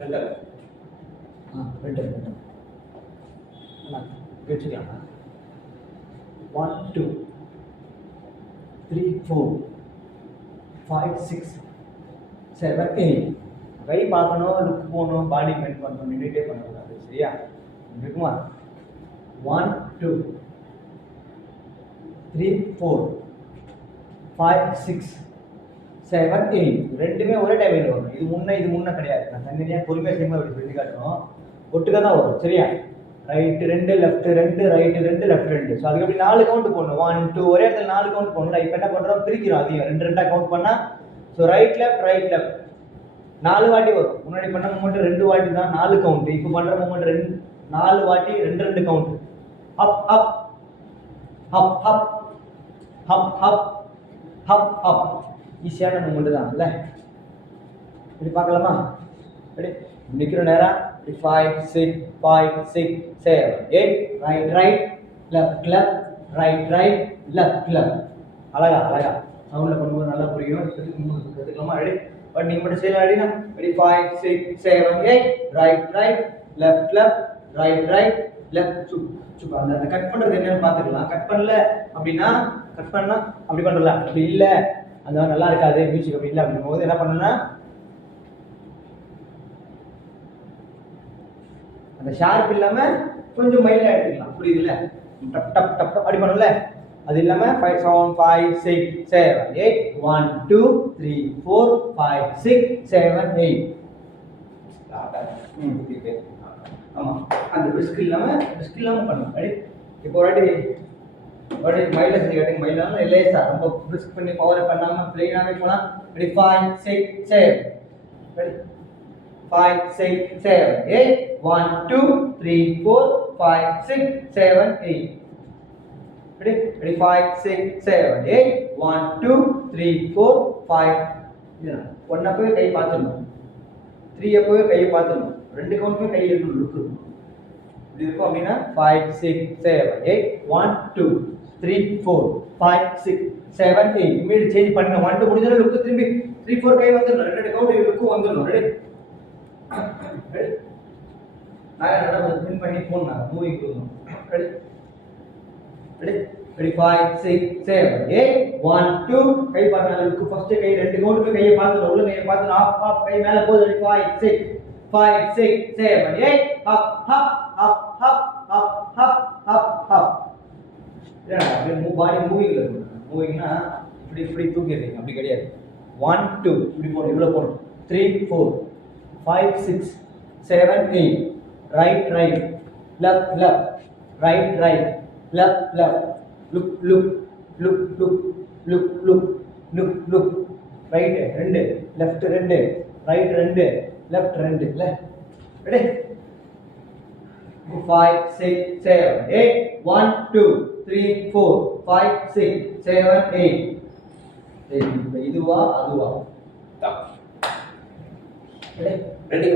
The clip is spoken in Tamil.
ரெண்டரை ரெண்டு ரெண்டு வச்சுக்கலாமா 1 2 3 4 5 6 7 8 கை பார்க்கணும் லுக் போகணும் பாடி மெயின் பண்ணணும் நின்றுட்டே பண்ணக்கூடாது சரியா இருக்குமா 1 2 3 4 5 6 7 8 ரெண்டுமே ஒரே டைமில் வரும் இது முன்ன கிடையாது நான் தனியாக பொறுமையாக செய்யும்போது அப்படி சொல்லி காட்டணும் ஒட்டுக்க தான் வரும் சரியா ரைட்டு ரெண்டு லெஃப்ட் ரெண்டு ரைட்டு ரெண்டு லெஃப்ட் ரெண்டு ஸோ அதுக்கு அப்படி 4 கவுண்ட் போடணும் 1 2 ஒரே இடத்துல 4 கவுண்ட் போடணும் இப்போ என்ன பண்ணுறோம் பிரிக்கிறோம் அதையும் ரெண்டு ரெண்டாக கவுண்ட் பண்ணால் ஸோ ரைட் லெஃப்ட் 4 வாட்டி வரும் முன்னாடி பண்ண மூமெண்ட் 2 வாட்டி தான் 4 கவுண்ட் இப்போ பண்ணுற மூமெண்ட் 4 வாட்டி ரெண்டு கவுண்ட் அப் அப் அப் அப் அப் அப் அப் அப் ஈஸியான மூமெண்ட் தான் இல்லை இப்படி பார்க்கலாமா ரெடி நிற்கிற நேரம் இப்படி 5 6 5 6 7 8 ரைட் லெஃப்ட் ரைட் லெஃப்ட் அழகா சவுண்டில் பண்ணும்போது நல்லா புரியும் கற்றுக்கலாமா ரெடி பட் நீங்கள் மட்டும் செய்யலாம் ரெடினா ready 5 6 7 8 right left right left சும்மா அந்த கட் பண்ணுறது என்னன்னு பார்த்துக்கலாம் கட் பண்ணல அப்படின்னா கட் பண்ணா அப்படி பண்ணுறலாம் அப்படி இல்லை அந்த நல்லா இருக்காது மியூசிக் அப்படி இல்லை அப்படிங்கும் போது என்ன பண்ணணும்னா அந்த ஷார்ப் இல்லாமல் கொஞ்சம் மைல்டாக எடுத்துக்கலாம் புரியுதுல்ல டப் டப் டப் டப் அப்படி பண்ணல அது இல்லாமல் 5 7 5 6 7 8 1 2 3 4 5 6 7 8 ஆமாம் அந்த பிரிஸ்க் இல்லாமல் பண்ணணும் ரெடி இப்போ ஒரு மைல செஞ்சு கேட்டீங்க மைலான லேசா ரொம்ப பிரிஸ்க் பண்ணி பவர் பண்ணாமல் பிளெயினாகவே போனால் ரெடி 5 6 7 ரெடி 5 6 7 8 1 2 3 4 5 6 7 8 ready 5 6 7 8 1 2 3 4 5 ஒன்ன போய் கை பார்த்துடணும் 3 போய் கையை பார்த்துடணும் ரெண்டு கவுண்ட்மே கை இருக்கணும் லுக்கு இப்படி இருக்கும் அப்படின்னா 5 6 7 8 1 2 3 4 5 6 7 8 இமீடியட் சேஞ்ச் பண்ணுங்க 1 2 முடிஞ்சா லுக்கு திரும்பி 3 4 கை வந்துடணும் ரெண்டு கவுண்ட் லுக்கு வந்துடணும் ரெடி நான் பின் பண்ணி போடணும் மூவி கொடுக்கணும் ரெடி 5 6 7 8 1 2 கை பாருங்க லுக்கு ஃபர்ஸ்ட் கை ரெண்டு கவுண்ட்க்கு கையை பார்த்துடணும் உள்ள கையை பார்த்துடணும் ஆப் கை மேலே போகுது ரெடி 5 6 7 8 அப் அப்படியே பாடி மூவிங்ல இருக்கும் மூவிங்னா இப்படி தூக்கிடுறீங்க அப்படி கிடையாது 1 2 இப்படி போகணும் இவ்வளோ போகணும் 3 4 5 6 7 8 right left right left look right ரெண்டு லெஃப்ட் ரெண்டு ரைட் ரெண்டு லெஃப்ட் ரெண்டு இல்லை ரெடி 5 6 7 8 1 2 3 4 5 6 7 8 இதுவா அதுவா ரெடி